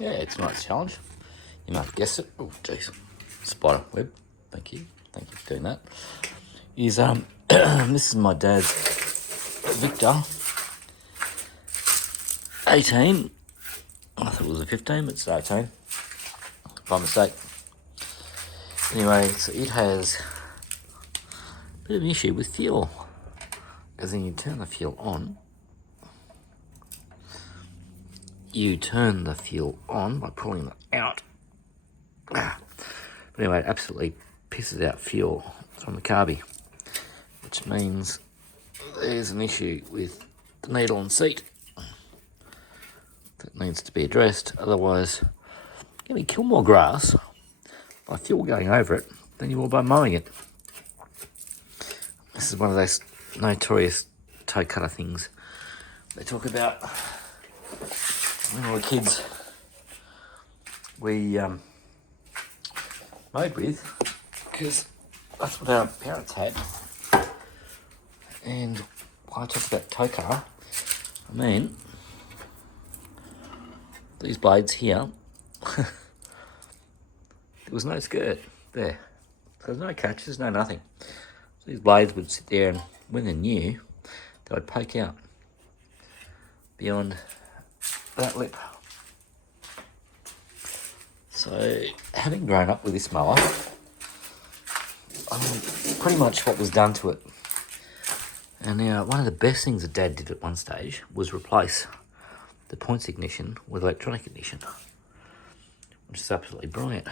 Yeah, it's a nice challenge. You might have guessed it. Oh, jeez. Spider web. Thank you for doing that. Is this is my dad's Victa 18. I thought it was a 15, but it's 18 by mistake. Anyway, so it has a bit of an issue with fuel, because then you turn the fuel on. You turn the fuel on by pulling it out. But anyway, it absolutely pisses out fuel from the Carby, which means there's an issue with the needle and seat that needs to be addressed. Otherwise, you're going to kill more grass by fuel going over it than you will by mowing it. This is one of those notorious toe cutter things they talk about. When we were kids, we mowed with, because that's what our parents had. And when I talk about toe cutter, I mean these blades here. There was no skirt there. So there's no catch, there's no nothing. So these blades would sit there, and when they're new, they would poke out beyond that lip. So having grown up with this mower, pretty much what was done to it. And now one of the best things that Dad did at one stage was replace the points ignition with electronic ignition, which is absolutely brilliant.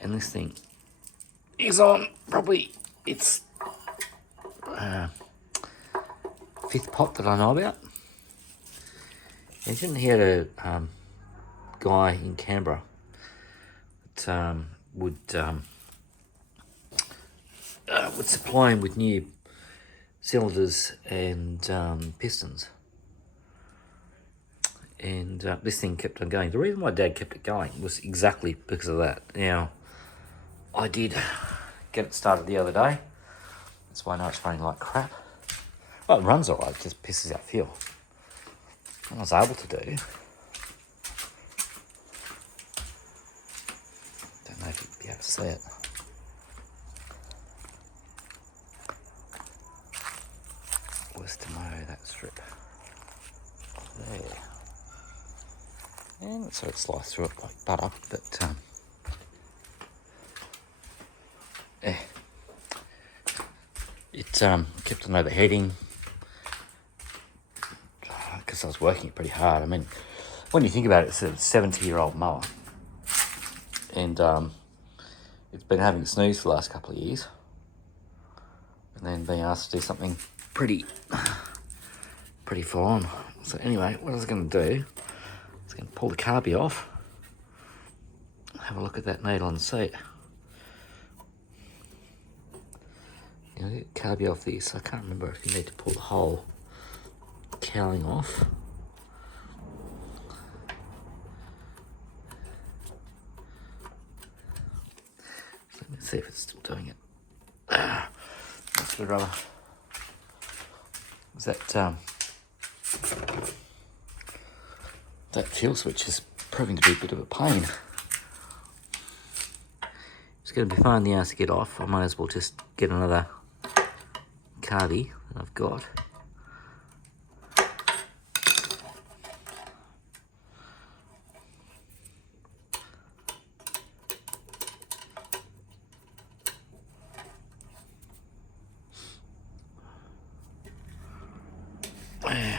And this thing is on probably its 5th pot that I know about. You didn't hear a guy in Canberra that would supply him with new cylinders and pistons. And this thing kept on going. The reason why Dad kept it going was exactly because of that. Now, I did get it started the other day. That's why I know it's running like crap. Well, it runs alright, it just pisses out fuel. What I was able to do, don't know if you'd be able to see it, was to mow that strip there. And let's sort of slice through it like butter, but yeah. It kept on overheating because I was working it pretty hard. I mean, when you think about it, it's a 70-year-old mower, and it's been having a snooze for the last couple of years, and then being asked to do something pretty full on. So anyway, what I was going to do is going to pull the Carby off, have a look at that needle on the seat. You know, get Carby off this. I can't remember if you need to pull the whole cowling off. Let me see if it's still doing it. That's the rubber. Was that fuel switch is proving to be a bit of a pain. It's going to be fine in the ass to get off. I might as well just get another Carby that I've got. Yeah.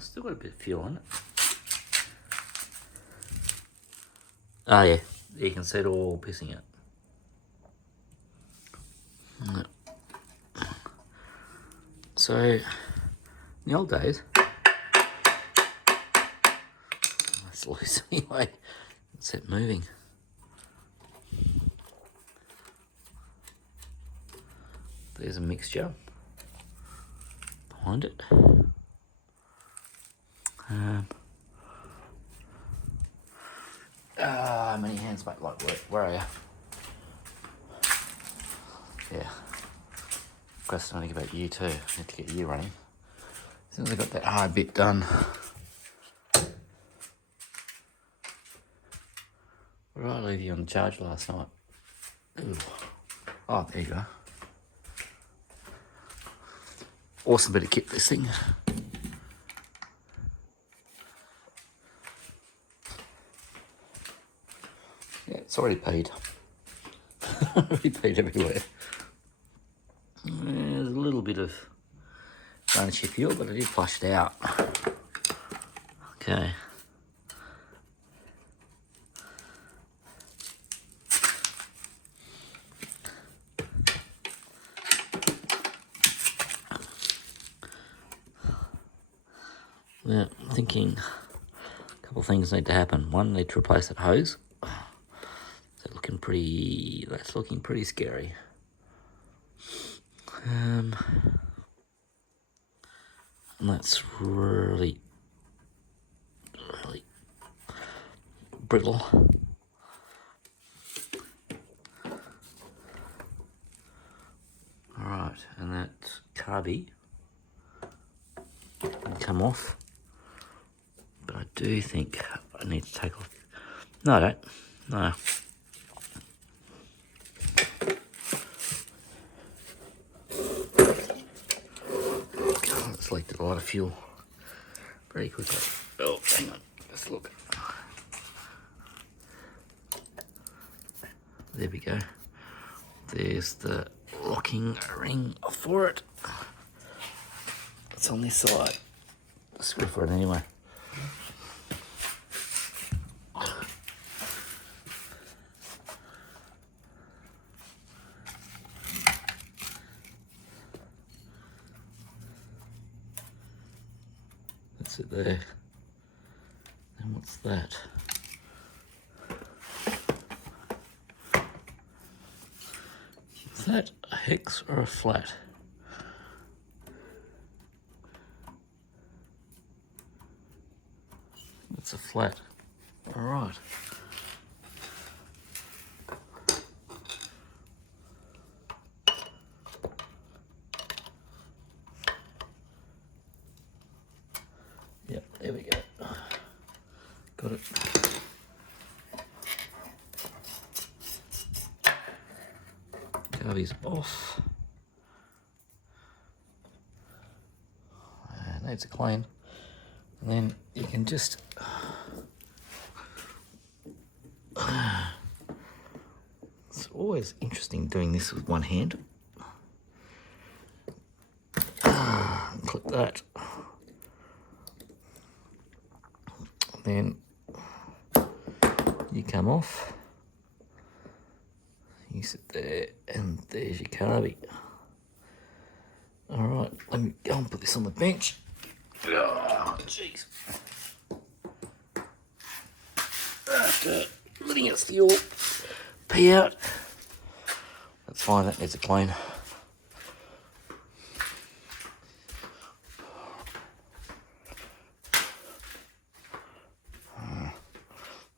Still got a bit of fuel on it. Oh yeah, you can see it all pissing out. So, in the old days, that's loose anyway. It's it moving. There's a mixture behind it. Many hands make light work. Where are you? Yeah. procrastinating about you too. I need to get you running. As soon as I got that hard bit done. Where did I leave you on the charge last night? Ooh. Oh, there you go. Awesome bit of kit, this thing. Yeah, it's already paid. Already paid everywhere. There's a little bit of ownership here, but I did flush it out. Okay. Yeah, I'm thinking a couple of things need to happen. One, need to replace that hose. That's looking pretty scary. And that's really brittle. Alright, and that Carby can come off. But I do think I need to take off. No, I don't. No. God, it's leaked a lot of fuel very quickly. Oh, hang on. Let's look. There we go. There's the locking ring for it. It's on this side. Screw for it anyway. That's it there. And what's that? Is that a hex or a flat? It's a flat. All right. Yep, there we go. Got it. Carby's off. Needs a clean. And then you can just it's always interesting doing this with one hand. Click that. Then you come off. You sit there, and there's your Carby. All right, let me go and put this on the bench. Oh, jeez. After letting it fuel pee out. That's fine, that needs a clean.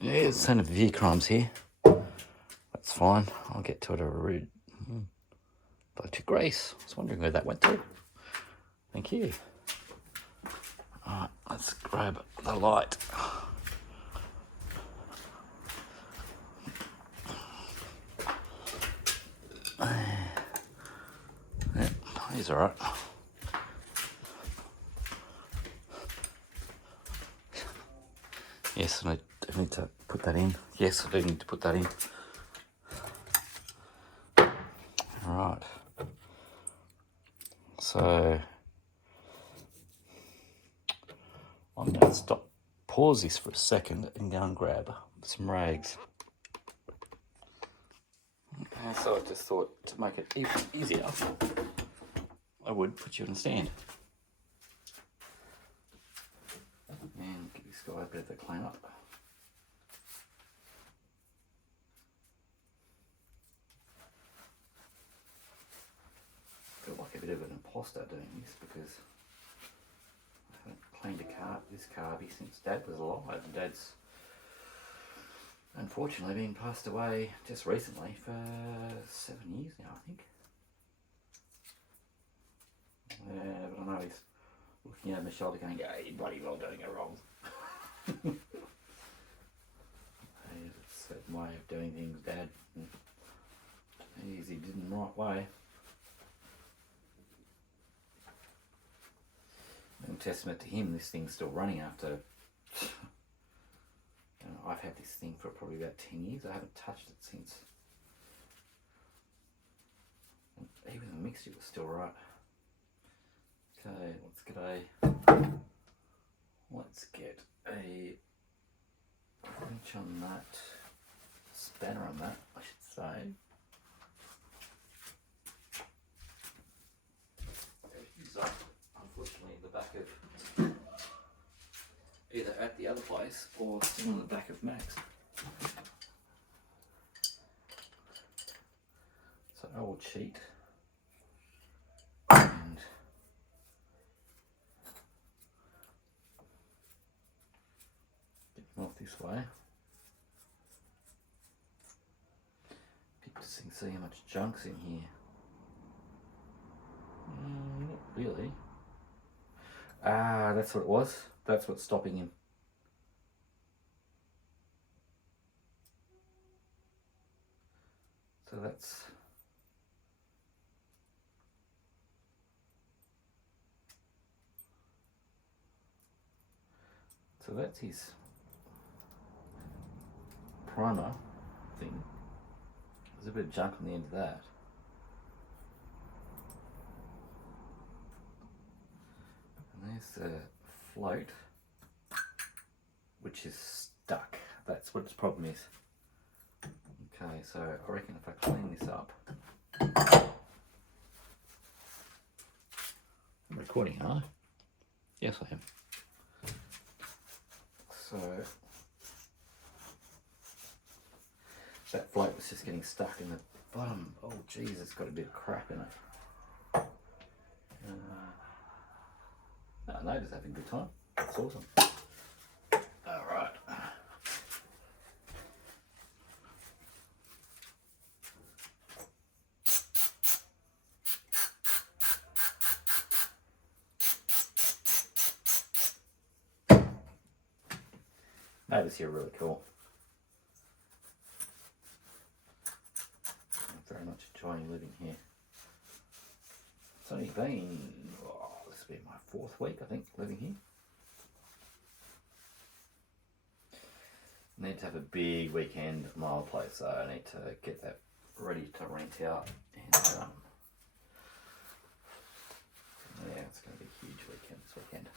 Yeah, it's kind of V crimes here. That's fine. I'll get to it a rude. Dr. Grace. I was wondering where that went to. Thank you. Alright, let's grab the light. Yeah, he's alright. Yes, I need to put that in. Yes, I do need to put that in. Alright. So I'm going to pause this for a second and go and grab some rags. And so I just thought to make it even easier, I would put you in a stand. And give this guy a bit of a clean up. I feel like a bit of an imposter doing this because I haven't cleaned this Carby since Dad was alive, and Dad's unfortunately been passed away just recently for 7 years now, I think. now he's looking over my shoulder going, yeah, you're bloody well doing it wrong. Hey, that's my way of doing things, Dad. Easy, did it the right way. And testament to him, this thing's still running after. I've had this thing for probably about 10 years. I haven't touched it since. And even the mixture was still right. Okay, let's get a wrench on that, spanner on that, I should say. He's up, unfortunately, in the back of either at the other place or still on the back of Max. So I will cheat and get him off this way. Just see how much junk's in here. Not really. Ah, that's what it was. That's what's stopping him. So that's his primer thing. There's a bit of junk on the end of that. And there's the float, which is stuck. That's what its problem is. Okay, so I reckon if I clean this up. I'm recording, aren't I? Yes, I am. So that float was just getting stuck in the bottom. Oh geez, it's got a bit of crap in it. Neighbour's having a good time. That's awesome. Alright. Neighbours here are really cool. I'm very much enjoying living here. It's only been, this will be my 4th week, I think, living here. I need to have a big weekend at my old place, so I need to get that ready to rent out. And yeah, it's going to be a huge weekend this weekend.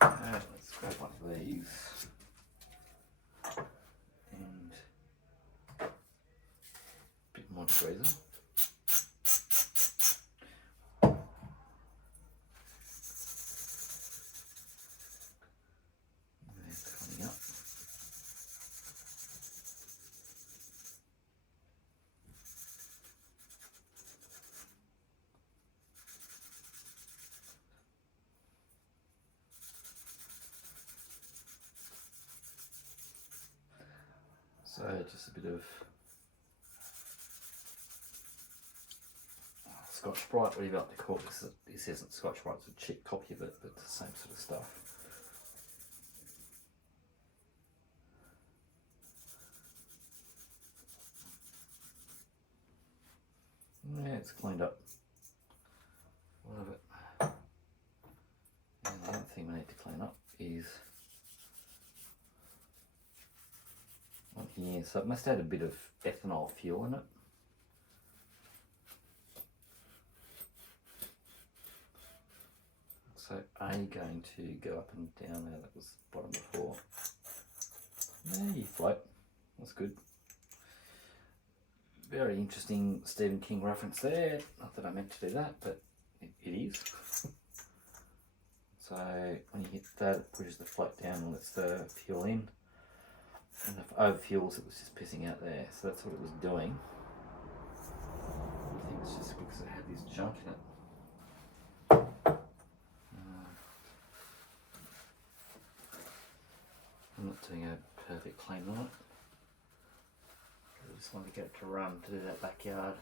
Let's grab one of these and a bit more degreaser. That's coming up. So just a bit of Scotch-Brite, whatever you like to call it. This isn't Scotch-Brite, it's a cheap copy of it, but it's the same sort of stuff. Yeah, it's cleaned up. One of it. And the other thing we need to clean up is on here. So it must have had a bit of ethanol fuel in it. So I'm going to go up and down there. That was the bottom before. There you float. That's good. Very interesting Stephen King reference there. Not that I meant to do that, but it is. So when you hit that, it pushes the float down and lets the fuel in. And if it overfuels, it was just pissing out there. So that's what it was doing. I think it's just because it had this junk in it. I'm not doing a perfect clean on it. I just want to get it to run to do that backyard.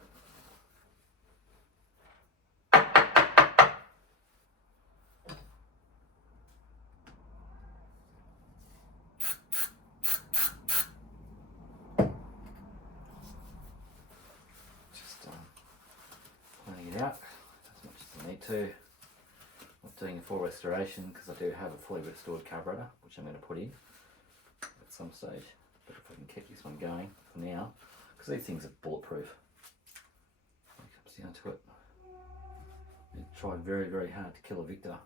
Just cleaning it out as much as I need to. Not doing a full restoration because I do have a fully restored carburetor, which I'm going to put in at some stage. But if I can keep this one going for now, because these things are bulletproof. When it comes down to it, you try very, very hard to kill a Victa.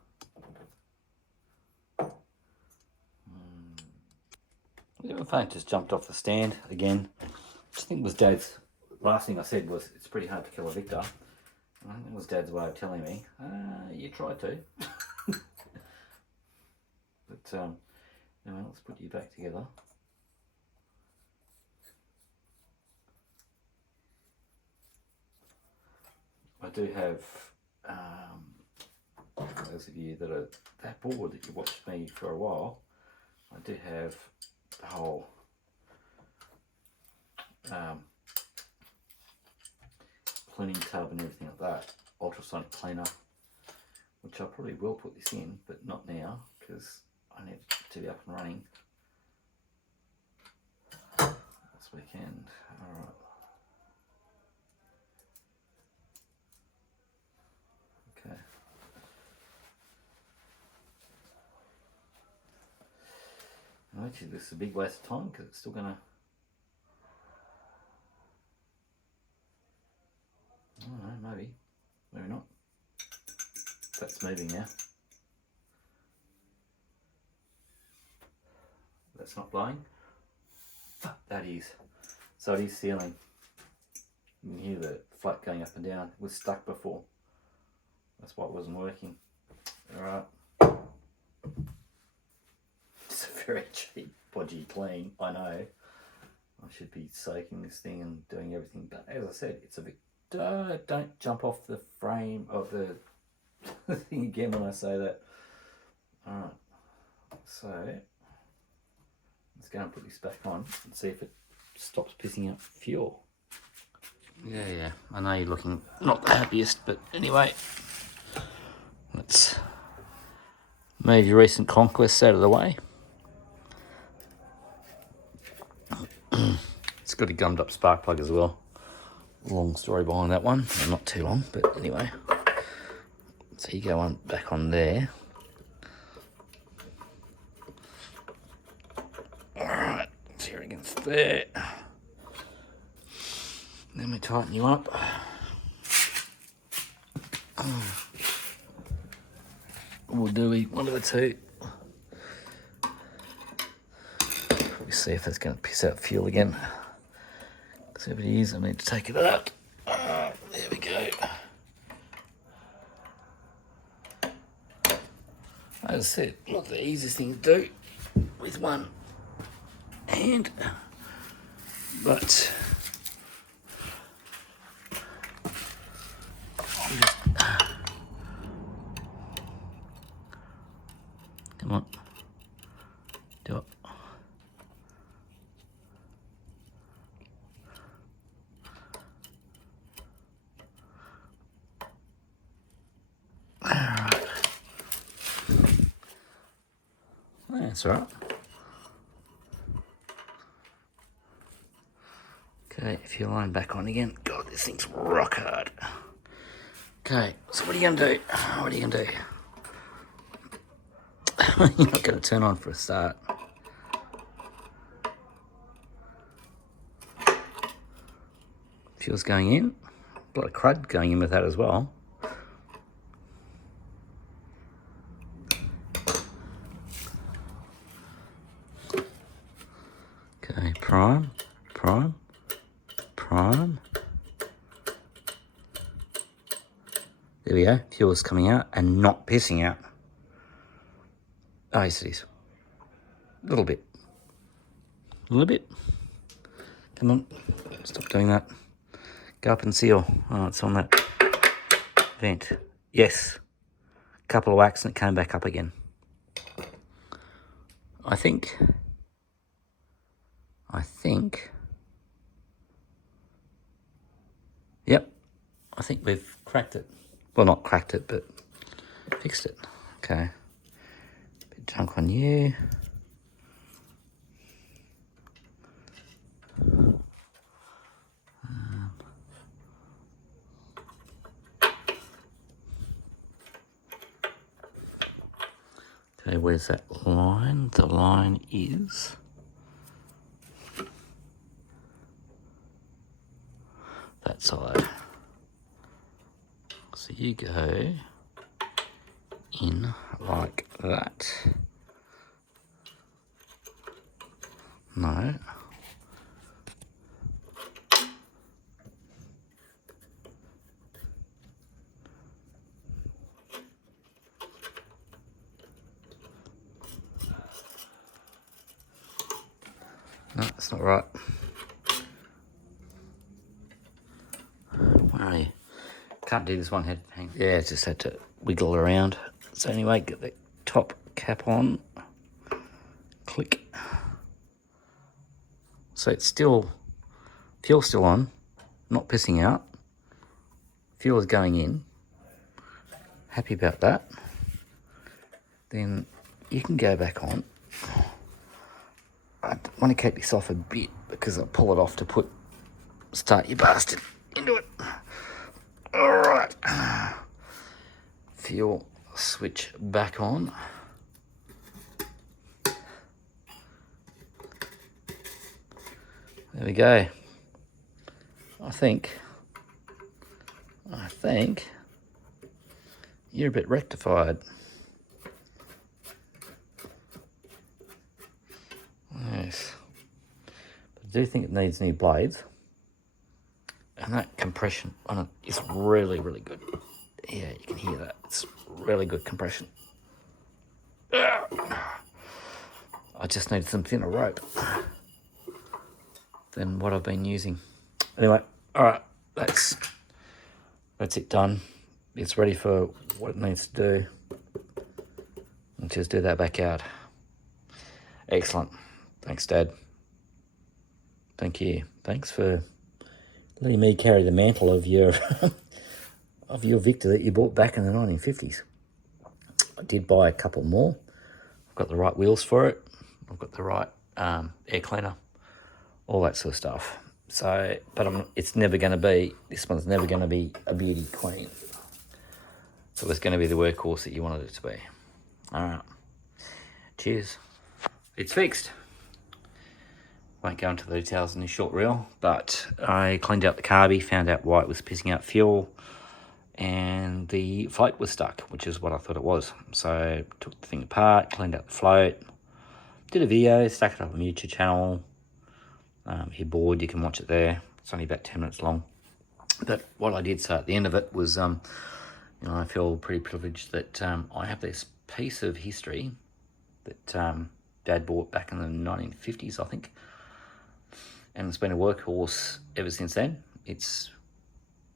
The phone just jumped off the stand again. I think it was Dad's. Last thing I said was it's pretty hard to kill a Victa. I think it was Dad's way of telling me, you tried to. But anyway, let's put you back together. I do have, for those of you that are that bored that you watched me for a while, I do have the whole cleaning tub and everything like that, ultrasonic cleaner, which I probably will put this in, but not now because I need to be up and running this weekend. Alright. Okay. Actually, this is a big waste of time because it's still gonna. I don't know, maybe not. That's moving now. That's not blowing. That is. So it is sealing. You can hear the flat going up and down. It was stuck before. That's why it wasn't working. Alright. It's a very cheap, podgy clean, I know. I should be soaking this thing and doing everything, but as I said, it's a bit. Don't jump off the frame of the thing again when I say that. Alright, so let's go and put this back on and see if it stops pissing out fuel. Yeah, I know you're looking not the happiest, but anyway, let's move your recent conquests out of the way. It's got a gummed up spark plug as well. Long story behind that one, well, not too long, but anyway. So you go on back on there. Alright, so here against there. Then we tighten you up. We'll do one of the two. Probably see if that's going to piss out fuel again. So if it is, I need to take it out. There we go. As I said, not the easiest thing to do with one hand, but come on, do it. That's all right. Okay, if you line back on again, God, this thing's rock hard. Okay, so what are you gonna do? What are you gonna do? You're not gonna turn on for a start. Fuel's going in. A lot of crud going in with that as well. Okay, prime. There we go, fuel's coming out and not pissing out. Oh, yes it is. A little bit. Come on, stop doing that. Go up and seal. Oh, it's on that vent. Yes. Couple of whacks and it came back up again. I think I think, yep, I think we've cracked it. Well, not cracked it, but fixed it. Okay. Bit of junk on you. Okay, where's that line? The line is that side. So you go in like that. No. No, that's not right. Where are you? Can't do this one head hang. Yeah, just had to wiggle around. So anyway, get the top cap on. Click. So it's still, fuel's still on, not pissing out. Fuel is going in. Happy about that. Then you can go back on. I want to keep this off a bit because I'll pull it off to start your bastard into it. All right. Fuel switch back on. There we go. I think you're a bit rectified. Yes. But I do think it needs new blades. And that compression on it is really, really good. Yeah, you can hear that. It's really good compression. I just need some thinner rope than what I've been using. Anyway, all right, that's it done. It's ready for what it needs to do. I'll just do that back out. Excellent. Thanks, Dad. Thank you. Thanks for letting me carry the mantle of your of your Victa that you bought back in the 1950s. I did buy a couple more. I've got the right wheels for it. I've got the right air cleaner, all that sort of stuff. So, but it's never going to be, this one's never going to be a beauty queen. So it's going to be the workhorse that you wanted it to be. All right. Cheers. It's fixed. Won't go into the details in this short reel, but I cleaned out the Carby, found out why it was pissing out fuel, and the float was stuck, which is what I thought it was. So took the thing apart, cleaned out the float, did a video, stuck it up on the YouTube channel. If you're bored, you can watch it there. It's only about 10 minutes long. But what I did say at the end of it was, I feel pretty privileged that I have this piece of history that Dad bought back in the 1950s, I think. And it's been a workhorse ever since then. It's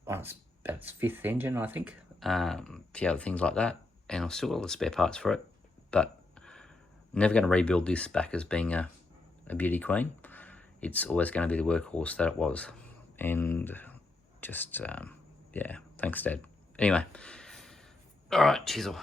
about its fifth engine, I think. A few other things like that. And I've still got all the spare parts for it. But never going to rebuild this back as being a beauty queen. It's always going to be the workhorse that it was. And just, yeah, thanks, Dad. Anyway, all right, cheers all.